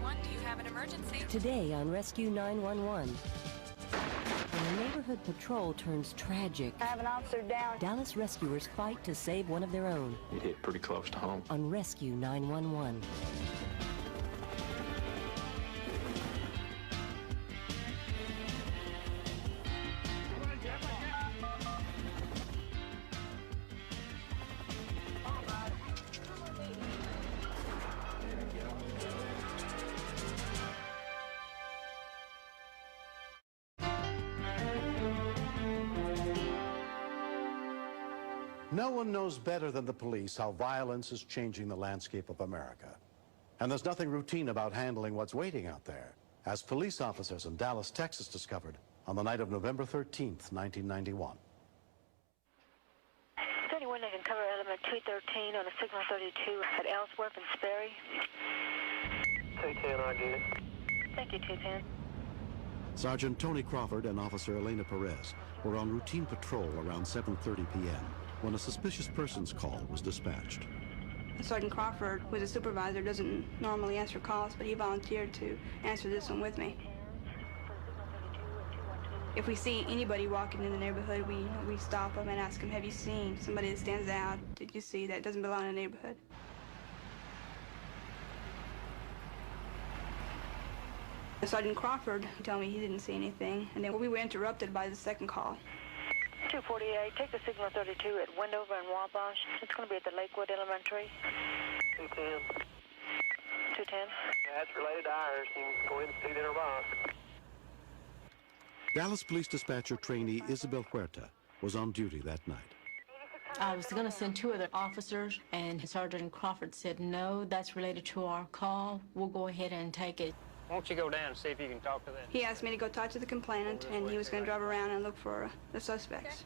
911, do you have an emergency? Today on Rescue 911. When a neighborhood patrol turns tragic, I have an officer down. Dallas rescuers fight to save one of their own. It hit pretty close to home. On Rescue 911. No one knows better than the police how violence is changing the landscape of America. And there's nothing routine about handling what's waiting out there, as police officers in Dallas, Texas discovered on the night of November 13th, 1991. Is anyone that can cover element 213 on a signal 32 at Ellsworth and Sperry? 210, I get it. Thank you, 210. Sergeant Tony Crawford and Officer Elena Perez were on routine patrol around 7:30 p.m. when a suspicious persons call was dispatched. Sergeant Crawford, who is a supervisor, doesn't normally answer calls, but he volunteered to answer this one with me. If we see anybody walking in the neighborhood, we stop them and ask them, have you seen somebody that stands out? Did you see that doesn't belong in the neighborhood? Sergeant Crawford told me he didn't see anything, and then we were interrupted by the second call. 248, take the signal 32 at Wendover and Wabash. It's going to be at the Lakewood Elementary. 210. 210? Yeah, it's related to ours. You can go ahead and see it in our box. Dallas Police Dispatcher trainee Isabel Huerta was on duty that night. I was going to send two other officers, and Sergeant Crawford said, no, that's related to our call. We'll go ahead and take it. Why don't you go down and see if you can talk to them? He asked me to go talk to the complainant, and he was going to drive around and look for the suspects.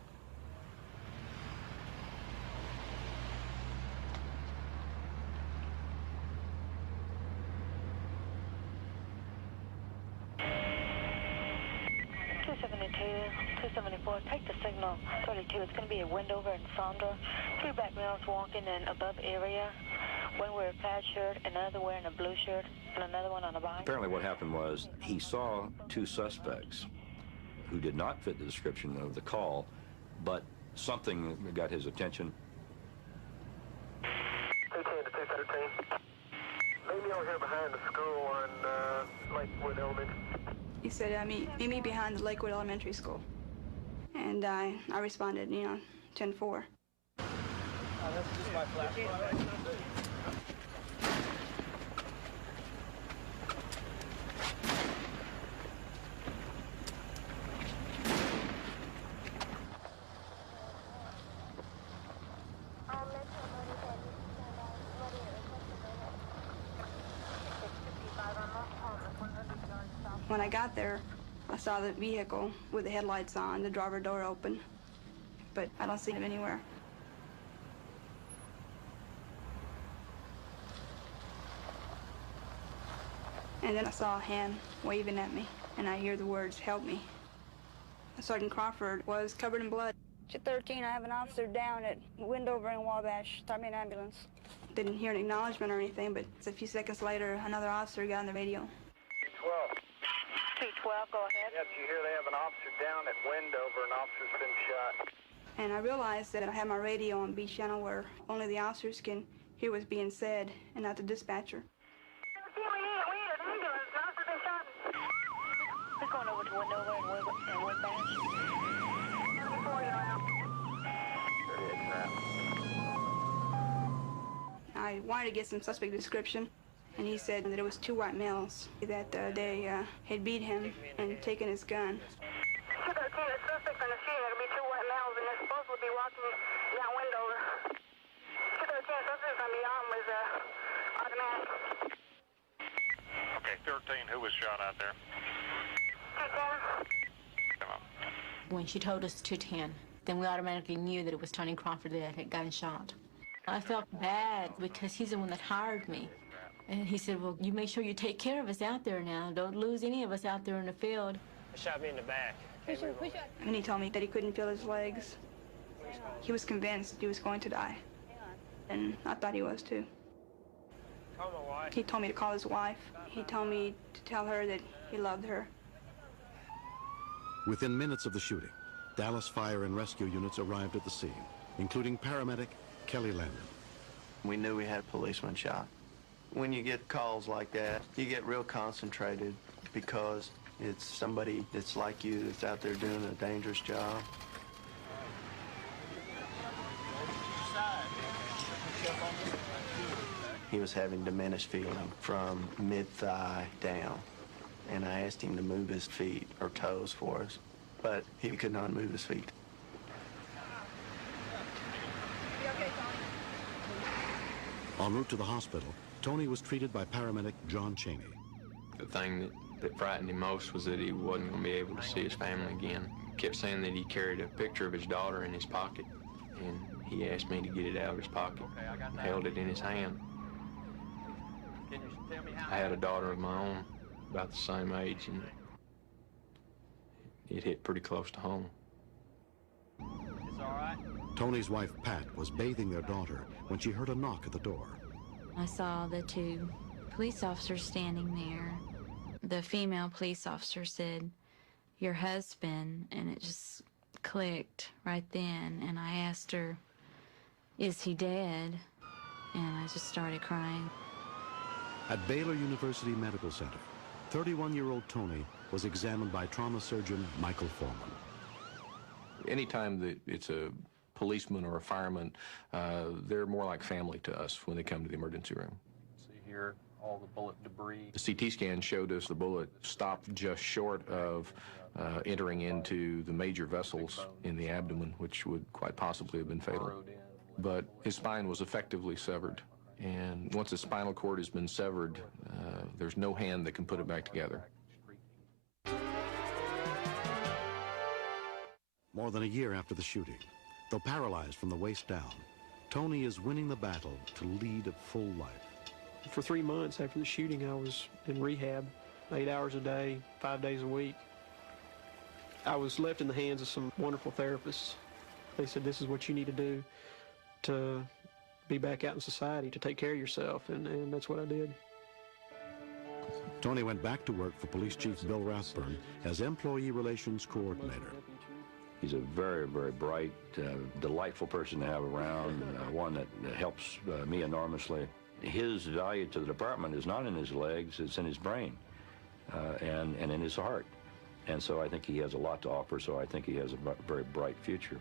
.274, take the signal 32. It's going to be at Wendover and Sonder. Three black males walking in above area. One wearing a plaid shirt, another wearing a blue shirt, and another one on a bike. Apparently what happened was he saw two suspects who did not fit the description of the call, but something got his attention. 210 to 213. Meet me over here behind the school on Lakewood Elementary. He said, meet me behind the Lakewood Elementary School. And I responded, 10-4. That's just my flashlight. When I got there, I saw the vehicle with the headlights on, the driver door open, but I don't see him anywhere. And then I saw a hand waving at me, and I hear the words, help me. Sergeant Crawford was covered in blood. 213, I have an officer down at Wendover and Wabash. Start me an ambulance. Didn't hear an acknowledgement or anything, but a few seconds later, another officer got on the radio. 212. 212, go ahead. Yep, you hear they have an officer down at Wendover, an officer's been shot. And I realized that I had my radio on B channel where only the officers can hear what's being said and not the dispatcher. We need an ambulance. An officer's been shot. We're going over to Wendover and Wabash. 40 I wanted to get some suspect description, and he said that it was two white males, that they had beat him and taken his gun. 213, a suspect on the scene. There'll be two white males, and they're supposed to be walking down Wendover. 213, a suspect on the arm was automatic. Okay, 13, who was shot out there? 210. Come on. When she told us 210, then we automatically knew that it was Tony Crawford that had gotten shot. I felt bad because he's the one that hired me. And he said, well, you make sure you take care of us out there now. Don't lose any of us out there in the field. They shot me in the back. And he told me that he couldn't feel his legs. He was convinced he was going to die. And I thought he was too. Call my wife. He told me to call his wife. He told me to tell her that he loved her. Within minutes of the shooting, Dallas fire and rescue units arrived at the scene, including paramedic Kelly Landon. We knew we had a policeman shot. When you get calls like that, you get real concentrated because it's somebody that's like you that's out there doing a dangerous job. He was having diminished feeling from mid-thigh down, and I asked him to move his feet or toes for us, but he could not move his feet. En route to the hospital, Tony was treated by paramedic John Cheney. The thing that frightened him most was that he wasn't going to be able to see his family again. He kept saying that he carried a picture of his daughter in his pocket, and he asked me to get it out of his pocket, held it in his hand. I had a daughter of my own, about the same age, and it hit pretty close to home. It's all right. Tony's wife, Pat, was bathing their daughter when she heard a knock at the door. I saw the two police officers standing there. The female police officer said, "Your husband," and it just clicked right then. And I asked her, "Is he dead?" And I just started crying. At Baylor University Medical Center, 31-year-old Tony was examined by trauma surgeon Michael Foreman. Anytime that it's a policeman or a fireman, they're more like family to us when they come to the emergency room. See here, all the bullet debris. The CT scan showed us the bullet stopped just short of entering into the major vessels in the abdomen, which would quite possibly have been fatal. But his spine was effectively severed. And once the spinal cord has been severed, there's no hand that can put it back together. More than a year after the shooting, though paralyzed from the waist down, Tony is winning the battle to lead a full life. For 3 months after the shooting, I was in rehab, 8 hours a day, 5 days a week. I was left in the hands of some wonderful therapists. They said, "This is what you need to do to be back out in society, to take care of yourself," and that's what I did. Tony went back to work for Police Chief Bill Rathburn as Employee Relations Coordinator. He's a very, very bright, delightful person to have around, one that helps me enormously. His value to the department is not in his legs, it's in his brain and in his heart. And so I think he has a lot to offer, so I think he has a very bright future.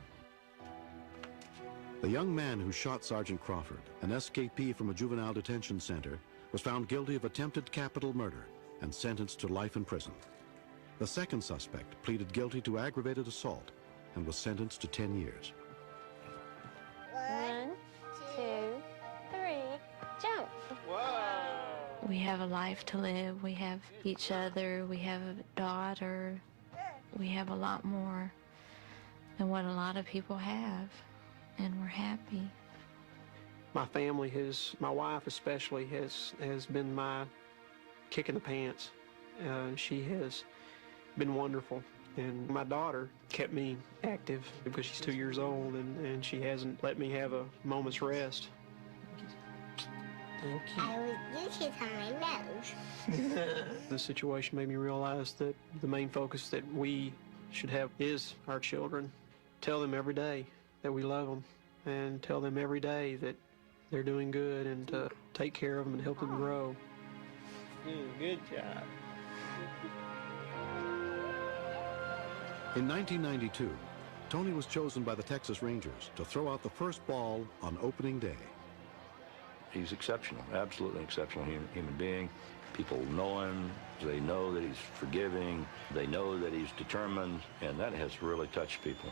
The young man who shot Sergeant Crawford, an escapee from a juvenile detention center, was found guilty of attempted capital murder and sentenced to life in prison. The second suspect pleaded guilty to aggravated assault and was sentenced to 10 years. 1, 2, 3, jump. Whoa! We have a life to live. We have each other. We have a daughter. We have a lot more than what a lot of people have, and we're happy. My family my wife especially, has been my kick in the pants. She has been wonderful. And my daughter kept me active because she's 2 years old, and she hasn't let me have a moment's rest. Thank you. I was using on my nose. The situation made me realize that the main focus that we should have is our children. Tell them every day that we love them, and tell them every day that they're doing good, and to take care of them and help them grow. Good job. In 1992, Tony was chosen by the Texas Rangers to throw out the first ball on opening day. He's exceptional, absolutely exceptional human being. People know him, they know that he's forgiving, they know that he's determined, and that has really touched people.